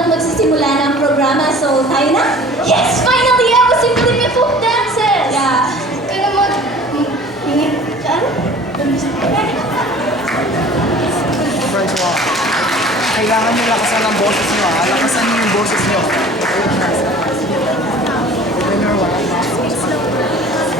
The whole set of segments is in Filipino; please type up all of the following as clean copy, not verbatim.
at magsisimula na ang programa. So, tayo na? Yes! Finally! I was simply my folk dances! Yeah. Kaya naman, First of all, kailangan nyo lakasan ang boses nyo, ha? Lakasan nyo yung boses nyo.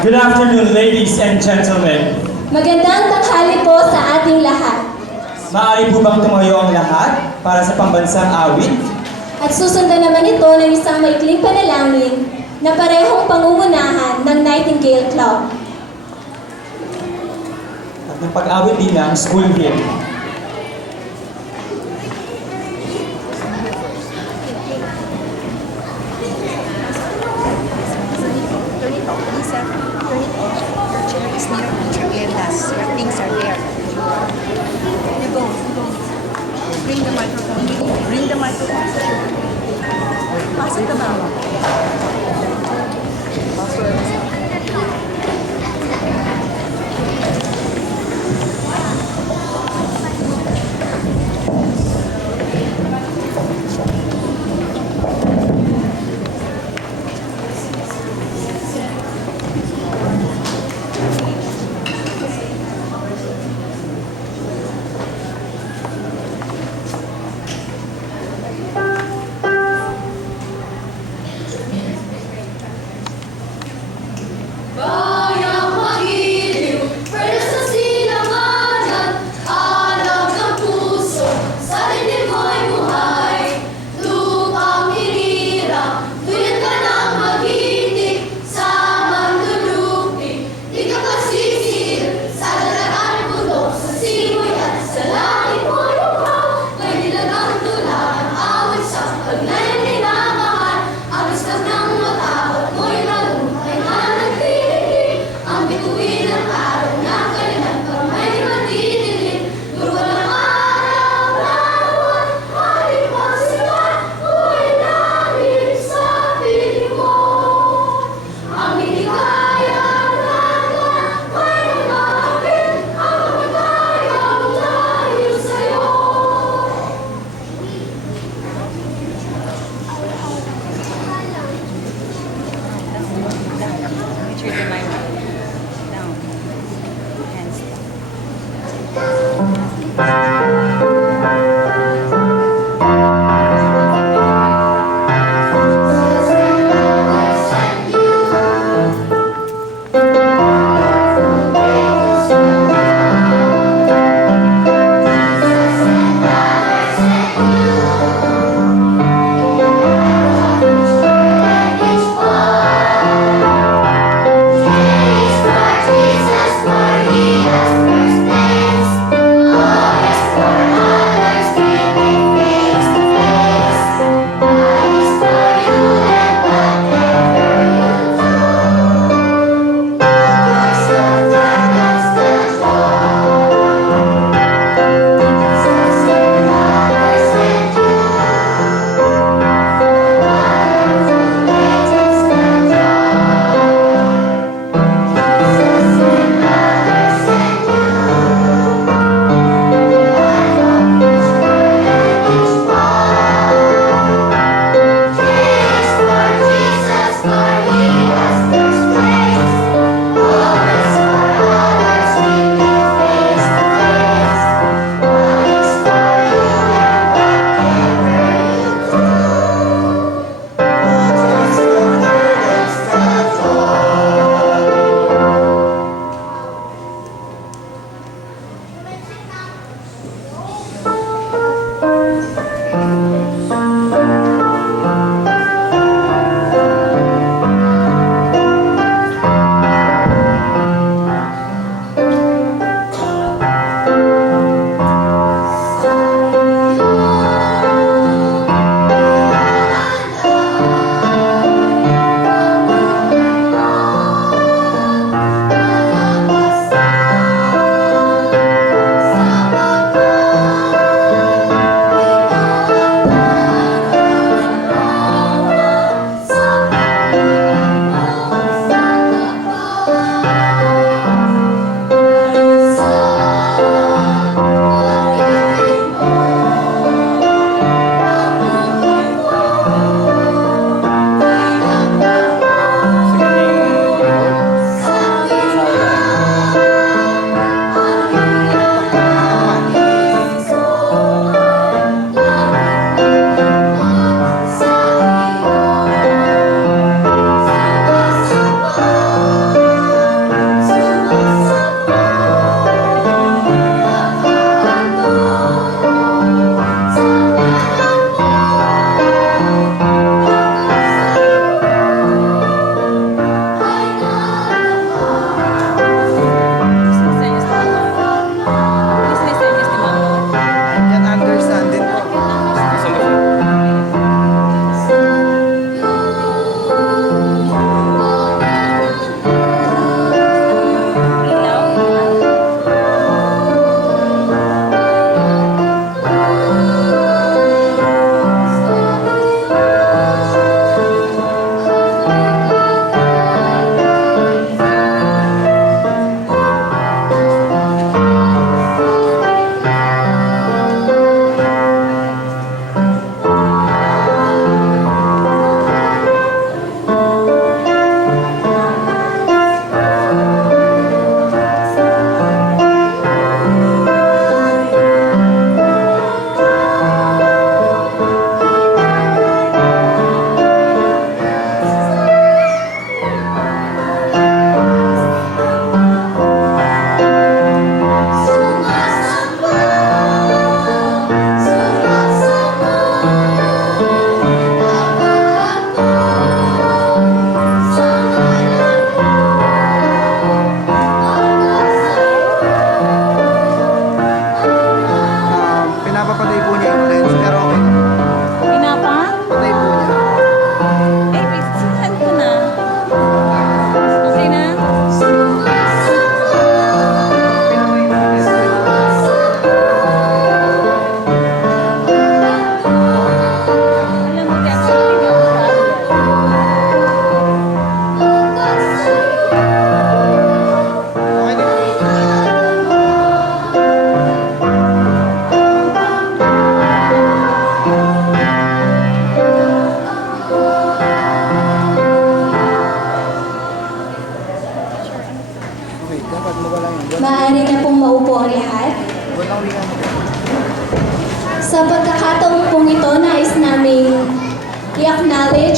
Good afternoon, ladies and gentlemen. magandang tanghali po sa ating lahat. Maaari po bang tumayo ang lahat para sa pambansang awit? At susundan naman ito ng isang maikling panalangin na parehong pangungunahan ng Nightingale Club. At ng pag-awit din ng school hymn. Turn it off, Lisa. Turn it off. Your chair is near your agendas. Your things are there. You go. Bring the microphone. Bring the microphone. Pass it about.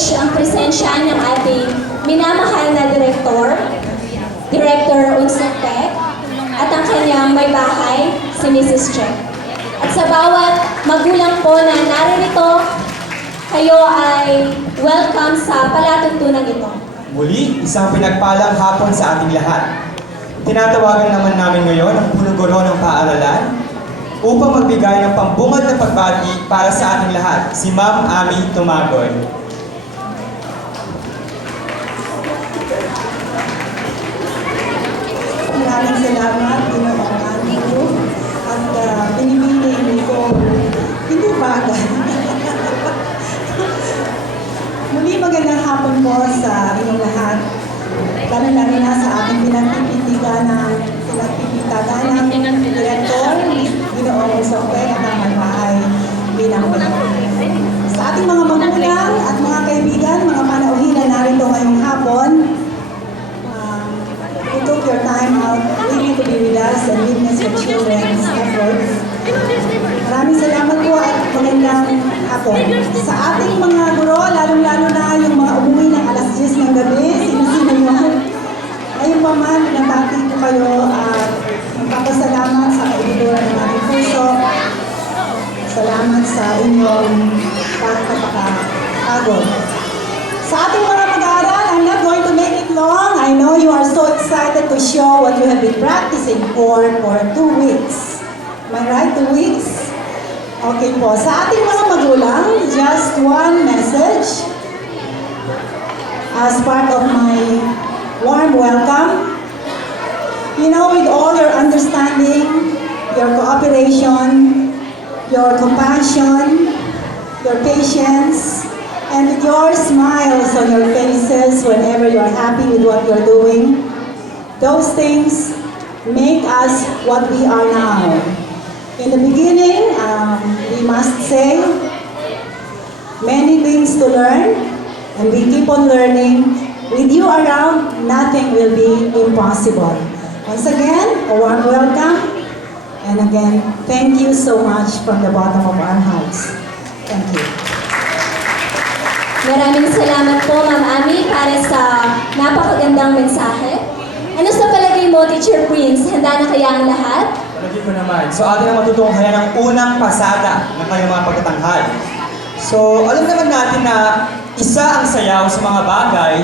acknowledge ang presensya ng ating minamahal na Director Unsong Tek, at ang kanyang may bahay, si Mrs. Che. At sa bawat magulang po na naririto, kayo ay welcome sa palatuntunan ito. Muli, isang pinagpalang hapon sa ating lahat. Tinatawagan naman namin ngayon ang punong guro ng paaralan upang magbigay ng pambungad na pagbati para sa ating lahat, si Ma'am Ami Tumagoy. Maraming salamat, Pinoong ko. At pinipili ko, hindi bagay. Muli magandang hapon po sa inyong lahat. Lalo-lalo na sa aking pinagpipitagan ng Direktor, Ginoong Unsong Tek at ang may bahay bilang sa ating mga magulang at mga kaibigan, mga panauhin na narito ngayong hapon, you took your time out really to be with us and witness your children's efforts. Maraming salamat po at magandang hapon. Sa ating mga guro, lalong-lalo na yung mga umuwi ng alas 10 ng gabi, sino-sino yun. Ayun pa man, pinabati ko kayo at magpapasalamat sa kaibigan ng ating puso. Salamat sa inyong pagpapakagod. Sa ating mga mag-aaral, I'm not going to make it long. I know you are so excited to show what you have been practicing for 2 weeks. Am I right? 2 weeks? Okay po. Sa ating mga magulang, just one message as part of my warm welcome. You know, with all your understanding, your cooperation, your compassion, your patience, and with your smiles on your faces whenever you are happy with what you're doing, those things make us what we are now. In the beginning, we must say, many things to learn, and we keep on learning. With you around, nothing will be impossible. Once again, a warm welcome, and again, thank you so much from the bottom of our hearts. Thank you. Maraming salamat po, Ma'am Ami, para sa napakagandang mensahe. Ano sa palagay mo, Teacher Prince? Handa na kaya ang lahat? Palagi ko naman. So atin ang matutunghayan ng unang pasada ng kanyang mga pagtatanghal. So alam naman natin na isa ang sayaw sa mga bagay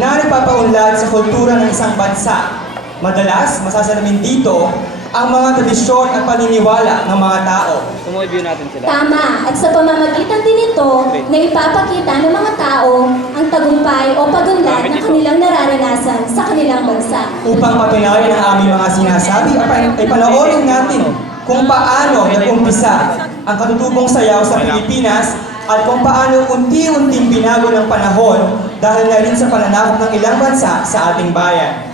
na nagpapaunlad sa kultura ng isang bansa. Madalas, masasalamin dito ang mga tradisyon at paniniwala ng mga tao. Sumuview natin sila. Tama, at sa pamamagitan din ito na ipapakita ng mga tao ang tagumpay o pagunlad na kanilang nararanasan sa kanilang bansa. Upang patunayan ang aming mga sinasabi, ay panoorin natin kung paano nag-umpisa ang katutubong sayaw sa Pilipinas at kung paano unti-unting binago ng panahon dahil na rin sa pananakop ng ilang bansa sa ating bayan.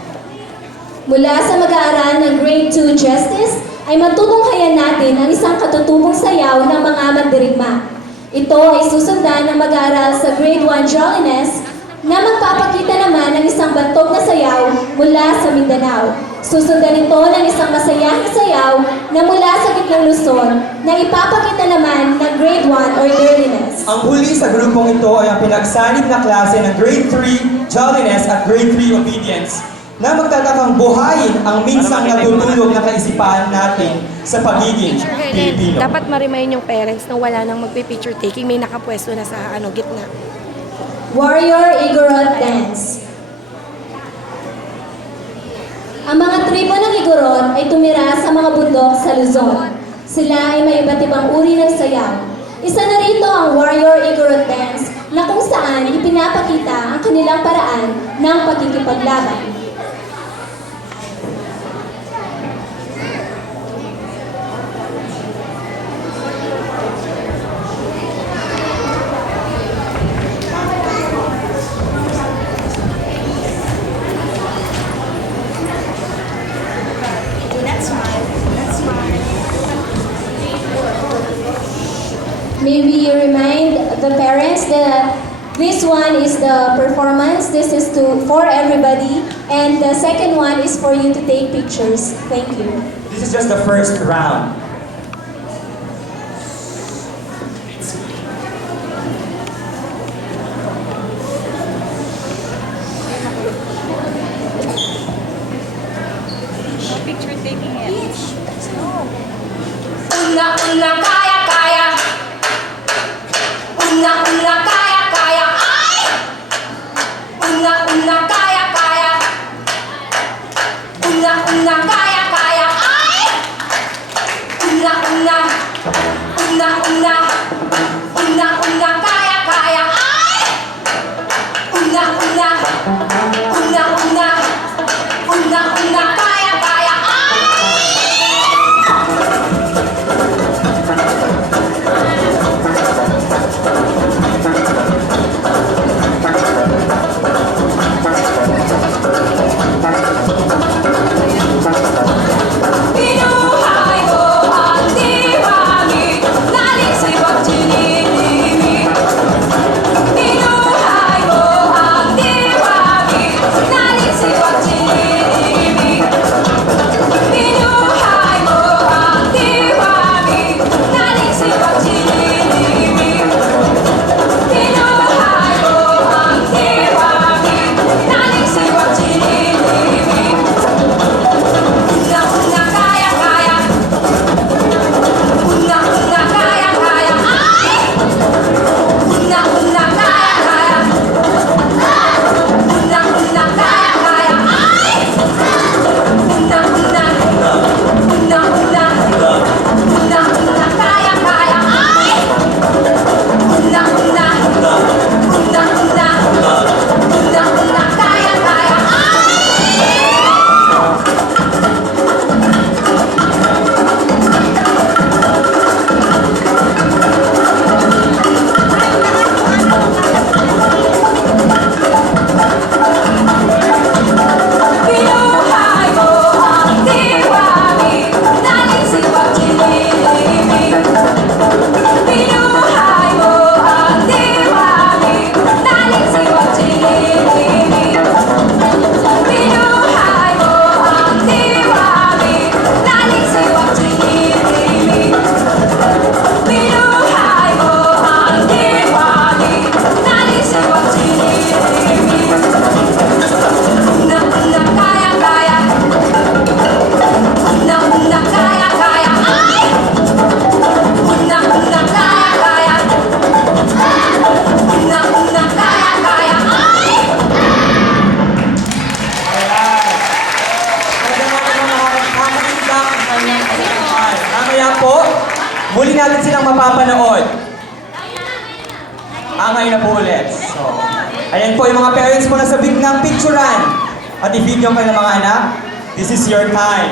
Mula sa mag-aaral ng Grade 2 Justice, ay matutunghayan natin ang isang katutubong sayaw ng mga mandirigma. Ito ay susundan ng mag-aaral sa Grade 1 Jolliness na magpapakita naman ng isang bantog na sayaw mula sa Mindanao. Susundan ito ng isang masayahing sayaw na mula sa Gitnang Luzon na ipapakita naman ng Grade 1 Orderliness. Ang huli sa grupong ito ay ang pinagsanib na klase ng Grade 3 Jolliness at Grade 3 Obedience na magtatakang buhayin ang minsang natutulog na kaisipan natin sa pagiging Pilipino. Dapat ma-remind yung parents na wala nang magpi-picture taking, may nakapwesto na sa gitna. Warrior Igorot Dance. Ang mga tribo ng Igorot ay tumira sa mga bundok sa Luzon. Sila ay may iba't ibang uri ng sayaw. Isa na rito ang Warrior Igorot Dance na kung saan ipinapakita ang kanilang paraan ng pagkikipaglaban. May we remind the parents that this one is the performance, this is for everybody, and the second one is for you to take pictures. Thank you. This is just the first round. Una-una kaya-kaya, ay! Una-una kaya-kaya. Una-una kaya-kaya, ay! Una-una, una-una, una-una kaya-kaya, ay! Una-una, una-una, una-una kaya-kaya, Pinuhay mo ang diwani, naling siwag chinilimi. Pinuhay mo ang diwani, naling siwag chinilimi. Pinuhay mo ang diwani, naling siwag chinilimi. Pinuhay mo ang diwani, naling siwag chinilimi. Una-una kaya-kaya. Una-una kaya-kaya. Ay! Una-una kaya-kaya. Una-una kaya-kaya. Ay! Una-una. Una-una. Una-una kaya-kaya. Ay! Una-una. Una-una. Una-una kaya-kaya. Pinuhay mo ang diwani, naling siwag chinilimi. Pinuhay mo ang diwani, naling siwag chinilimi. Pinuhay mo ang diwani, naling siwag chinilimi. Pinuhay mo ang diwani, naling siwag chinilimi. Una-una kaya-kaya. Una-una kaya-kaya. Ay! Una-una kaya-kaya. Una-una kaya-kaya. Ay! Nakakasibak ang kanyang pagkakamahal. Mamaya po, muli natin silang mapapanood. Ngayon na po ulit. So, ayan po yung mga parents mo na sabik ng picturean. At i-video kayo ng mga anak. This is your time.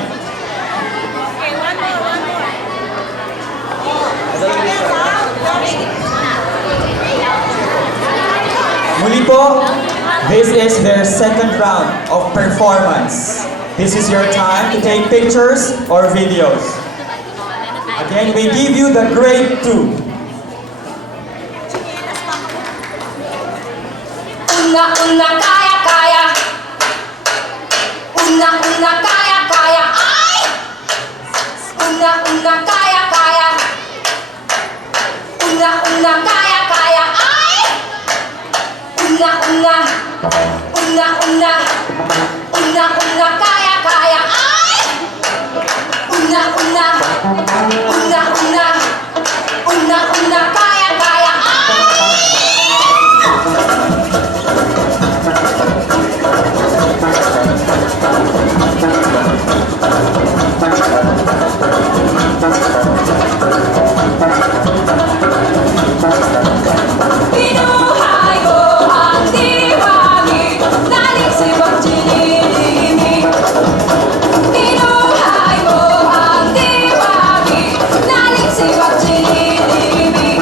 Muli po, this is their second round of performance. This is your time to take pictures or videos. Again, we give you the grade 2. Una-una kaya-kaya. Una-una kaya-kaya. Ay! Una-una kaya-kaya. Una-una kaya-kaya. Ay! Una-una. Una-una. Una-una kaya-kaya. Ay! Una-una. Una-una. Una-una kaya-kaya. Pinuhay mo ang diwani, naling siwag chinilimi. Pinuhay mo ang diwani, naling siwag chinilimi.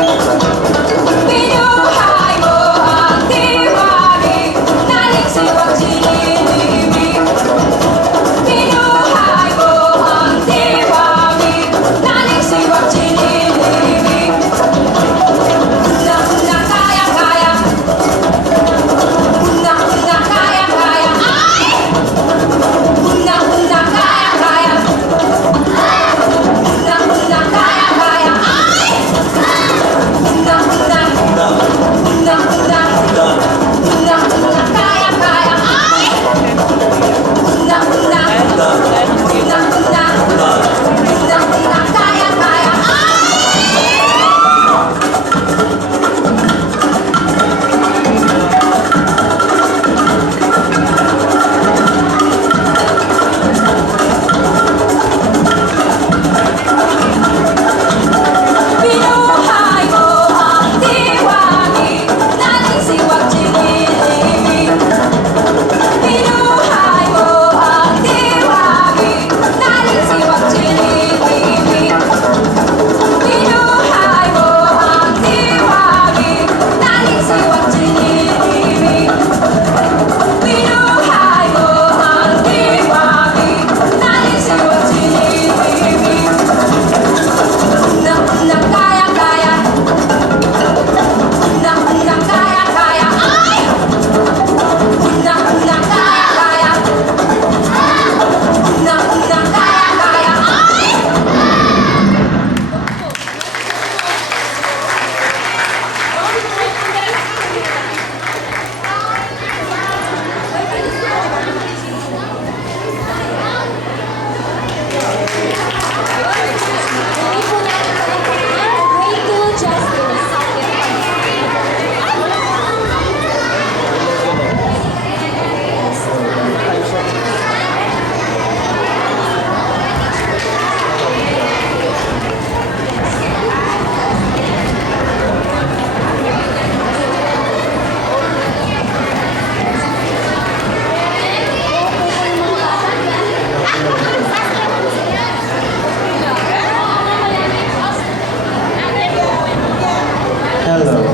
Hello.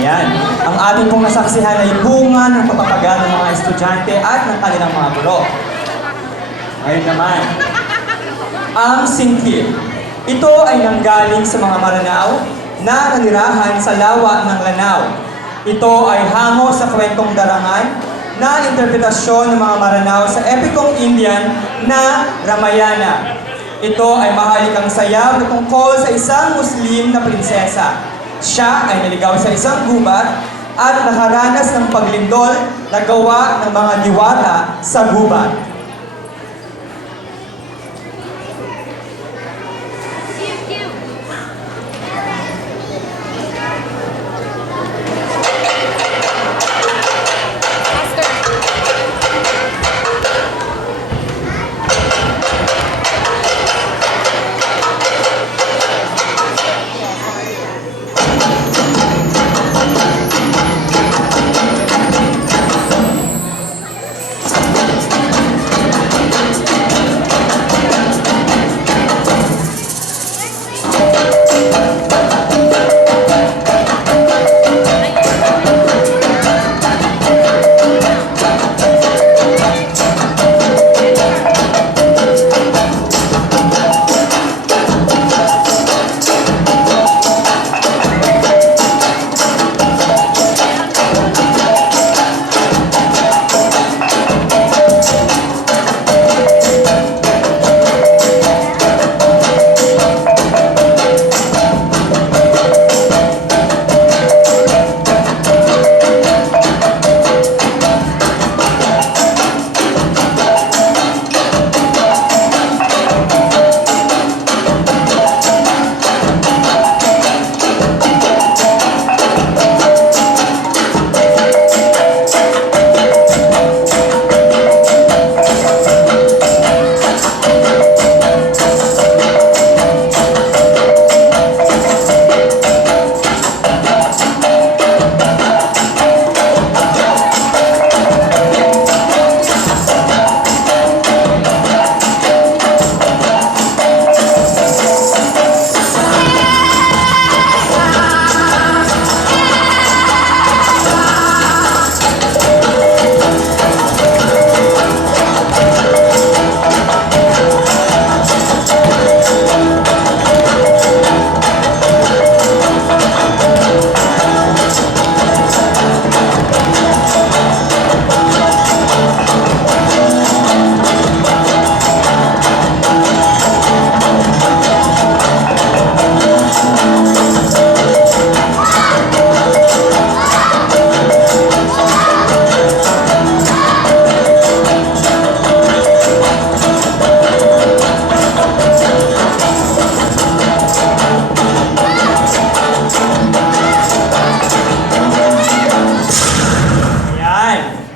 Ayan. Ang ating pong nasaksihan ay bunga ng papapagal ng mga estudyante at ng kanilang mga guro. Ngayon naman, ang singkil. Ito ay nanggaling sa mga Maranao na nanirahan sa lawa ng Lanao. Ito ay hango sa kwentong darangan na interpretasyon ng mga Maranao sa epikong Indian na Ramayana. Ito ay mahalikang sayaw na tungkol sa isang Muslim na prinsesa. Siya ay naligaw sa isang gubat at nakaranas ng paglindol na gawa ng mga diwata sa gubat.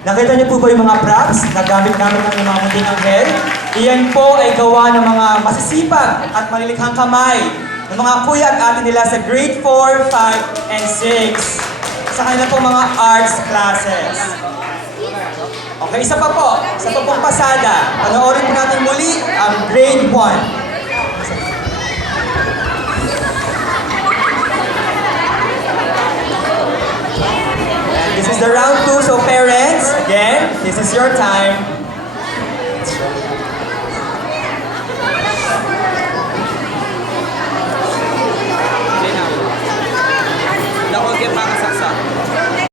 Nakita niyo po ba yung mga props na gamit-gamit ng mga munting anghel? Iyan po ay gawa ng mga masisipag at malilikhang kamay ng mga kuya at ate nila sa grade 4, 5, and 6 sa kanilang po mga arts classes. Okay, isa pa po. Isa pa pong pasada. Panoorin po natin muli ang grade 1. This is the round 2, so parents, again, this is your time. Ako, get back